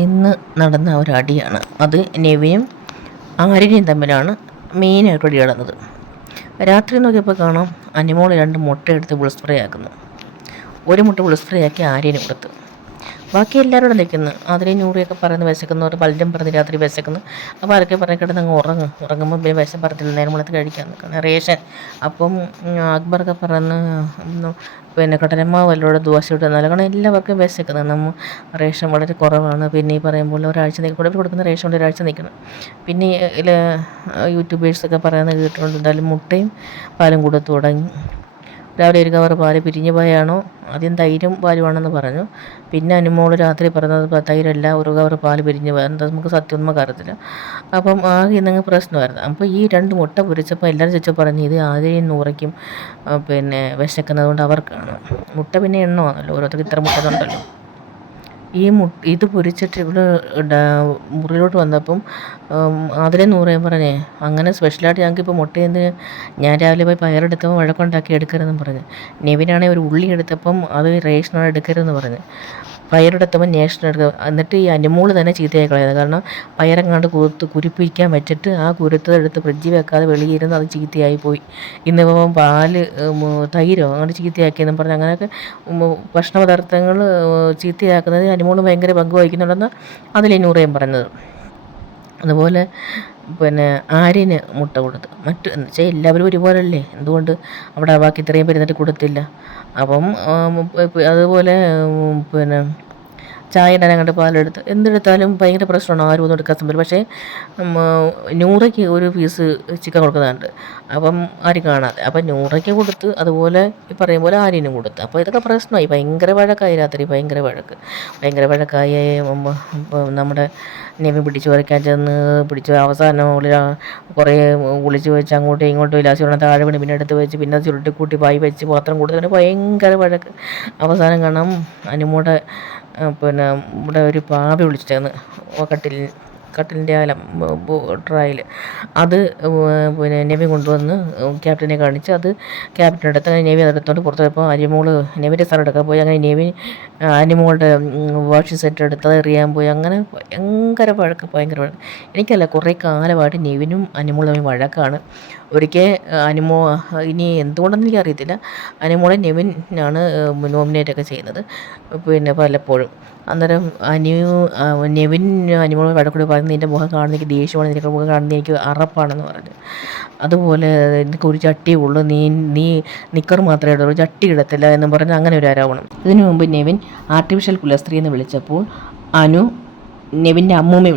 ഇന്ന് നടന്ന ഒരടിയാണ്. അത് നെവിനും ആര്യനെയും തമ്മിലാണ് മെയിനായിട്ട് അടി നടന്നത്. രാത്രി നോക്കിയപ്പോൾ കാണാം അനിമോൾ 2 മുട്ട എടുത്ത് ബുൾ സ്പ്രേ ആക്കുന്നു. ഒരു മുട്ട ബുൾ സ്പ്രേ ആക്കി ആര്യന് കൊടുത്തു. ബാക്കി എല്ലാവരോടും നിൽക്കുന്നു. അതിലെ നൂറിയൊക്കെ പറയുന്നത് വിശക്കുന്നവർ പലരും പറഞ്ഞ് രാത്രി വിശക്കുന്നു. അപ്പോൾ ആരൊക്കെ പറഞ്ഞ് കിടന്ന് ഉറങ്ങുമ്പോൾ പിന്നെ വിശം പറഞ്ഞില്ല, നേരം വെളുത്ത് കഴിക്കാൻ നിൽക്കണം റേഷൻ. അപ്പം അക്ബറൊക്കെ പറയുന്നു പിന്നെ കടലമാവ് വല്ലോടെ ദോശ ഇട്ട് നൽകണം, എല്ലാവർക്കും വിശക്കുന്നത്. നമ്മൾ റേഷൻ വളരെ കുറവാണ്. പിന്നെ ഈ പറയുമ്പോൾ ഒരാഴ്ച കൂടെ കൊടുക്കുന്ന റേഷൻ കൊണ്ട് ഒരാഴ്ച നിൽക്കണം. പിന്നെ യൂട്യൂബേഴ്സൊക്കെ പറയുന്നത് കേട്ടിട്ടുണ്ട്, എന്തായാലും മുട്ടയും പാലും കൊടുത്തു തുടങ്ങി. രാവിലെ ഒരു കവർ പാല് പിരിഞ്ഞു പോയാണോ, ആദ്യം തൈരും പാലുമാണെന്ന് പറഞ്ഞു. പിന്നെ അനുമോൾ രാത്രി പറഞ്ഞത് തൈരല്ല, ഒരു കവർ പാല് പിരിഞ്ഞു പോയാൽ എന്താ നമുക്ക് സത്യം നമുക്ക് അറിയത്തില്ല. അപ്പം ആകെ ഇന്നങ്ങ് പ്രശ്നമായിരുന്നു. അപ്പോൾ ഈ 2 മുട്ട പൊരിച്ചപ്പോൾ എല്ലാവരും ചോദിച്ചാൽ പറഞ്ഞു ഇത് ആദ്യം നൂറയ്ക്കും പിന്നെ വിശക്കുന്നത് കൊണ്ട് അവർക്കാണ്. മുട്ട പിന്നെ എണ്ണമാണല്ലോ, ഓരോരുത്തർക്ക് ഇത്ര മുട്ട ഉണ്ടല്ലോ. ഇത് പൊരിച്ചിട്ട് ഇവിടെ മുറിയിലോട്ട് വന്നപ്പം അതിലെ നൂറേം പറഞ്ഞേ അങ്ങനെ സ്പെഷ്യലായിട്ട് ഞങ്ങൾക്കിപ്പോൾ മുട്ടയെന്തിന്, ഞാൻ രാവിലെ പോയി പയറെടുത്തപ്പോൾ വഴക്കുണ്ടാക്കി എടുക്കരുതെന്ന് പറഞ്ഞു. നെവിനാണെങ്കിൽ ഒരു ഉള്ളി എടുത്തപ്പം അത് റേഷനാണ് എടുക്കരുതെന്ന് പറഞ്ഞു. പയറെടുത്തപ്പോൾ നേഷൻ എടുക്കുക. എന്നിട്ട് ഈ അനിമോൾ തന്നെ ചീത്തയായി കളയുന്നത്. കാരണം പയറങ്ങാണ്ട് കുരിപ്പിക്കാൻ വെച്ചിട്ട് ആ കുരുത്തതെടുത്ത് ഫ്രിഡ്ജിൽ വെക്കാതെ വെളിയിരുന്ന് അത് ചീത്തയായി പോയി. ഇന്നിപ്പം പാല് തൈരോ അങ്ങോട്ട് ചീത്തയാക്കിയെന്നും പറഞ്ഞ് അങ്ങനെയൊക്കെ ഭക്ഷണ പദാർത്ഥങ്ങൾ ചീത്തയാക്കുന്നത് അനിമോൾ ഭയങ്കര പങ്ക് വഹിക്കുന്നുണ്ടെന്ന് അതിലെ നൂറേം പറഞ്ഞത്. അതുപോലെ പിന്നെ ആര്യന് മുട്ട കൊടുത്തു. എന്ന് വെച്ചാൽ എല്ലാവരും ഒരുപോലല്ലേ, എന്തുകൊണ്ട് അവിടെ ബാക്കി ഇത്രയും പേരുന്നിട്ട് കൊടുത്തില്ല. അപ്പം അതുപോലെ പിന്നെ ചായ ഇടാൻ അങ്ങോട്ട് പാലെടുത്ത് എന്തെടുത്താലും ഭയങ്കര പ്രശ്നമാണ്, ആരും ഒന്നും എടുക്കാൻ സംഭവിക്കും. പക്ഷേ നൂറയ്ക്ക് ഒരു പീസ് ചിക്കൻ കൊടുക്കുന്നുണ്ട്, അപ്പം ആരും കാണാതെ. അപ്പം നൂറയ്ക്ക് കൊടുത്ത്, അതുപോലെ ഈ പറയും പോലെ ആര്യനും കൊടുത്ത്. അപ്പോൾ ഇതൊക്കെ പ്രശ്നമായി, ഭയങ്കര വഴക്കായി രാത്രി, ഭയങ്കര വഴക്കായി. നമ്മുടെ നെവി പിടിച്ചു വരയ്ക്കാൻ ചെന്ന് അവസാനം കുറേ വിളിച്ച് വെച്ച് അങ്ങോട്ടും ഇങ്ങോട്ടും ലാസ്റ്റ് താഴെ വീണ് പിന്നെ എടുത്ത് വെച്ച് പിന്നെ ചുരുട്ടിക്കൂട്ടി പായി വെച്ച് പാത്രം കൊടുത്തതിന് ഭയങ്കര വഴക്ക്. അവസാനം കാണാം അനുമോടെ പിന്നെ ഇവിടെ ഒരു പാവി വിളിച്ചിട്ടാണ് കട്ടിലിൻ്റെ ട്രായിൽ അത് പിന്നെ നെവി കൊണ്ടുവന്ന് ക്യാപ്റ്റനെ കാണിച്ച്, അത് ക്യാപ്റ്റൻ എടുത്ത് നെവി അതെടുത്തോണ്ട് പുറത്ത് പോയപ്പോൾ അനിമോൾ നെവിൻ്റെ സ്ഥലം എടുക്കാൻ പോയി. അങ്ങനെ നെവി അനിമോളുടെ വാഷിംഗ് സെറ്റ് എടുത്തത് എറിയാൻ പോയി. അങ്ങനെ ഭയങ്കര വഴക്ക്. എനിക്കല്ല, കുറേ കാലമായിട്ട് നെവിനും അനിമോളും തമ്മിൽ വഴക്കാണ്. ഒരിക്കൽ ഇനി എന്തുകൊണ്ടെന്ന് എനിക്കറിയത്തില്ല, അനിമോളെ നെവിനാണ് നോമിനേറ്റൊക്കെ ചെയ്യുന്നത് പിന്നെ പലപ്പോഴും. അന്നേരം നെവിൻ അനിമോളെ വഴക്കൂടി പറഞ്ഞ് നിൻ്റെ മുഖം കാണുന്ന എനിക്ക് ദേഷ്യമാണ്, നിനക്ക് മുഖം കാണുന്ന എനിക്ക് അറപ്പാണെന്ന് പറഞ്ഞു. അതുപോലെ നിനക്ക് ഒരു ചട്ടി ഉള്ളൂ, നീ നിക്കർ മാത്രമേ ഇടുള്ളൂ, ചട്ടി ഇടത്തില്ല എന്ന് പറഞ്ഞ് അങ്ങനെ ഒരു ആരോപണം. ഇതിനു മുമ്പ് നെവിൻ ആർട്ടിഫിഷ്യൽ കുലസ്ത്രീ എന്ന് വിളിച്ചപ്പോൾ അനു നെവിൻ്റെ അമ്മൂമ്മയെ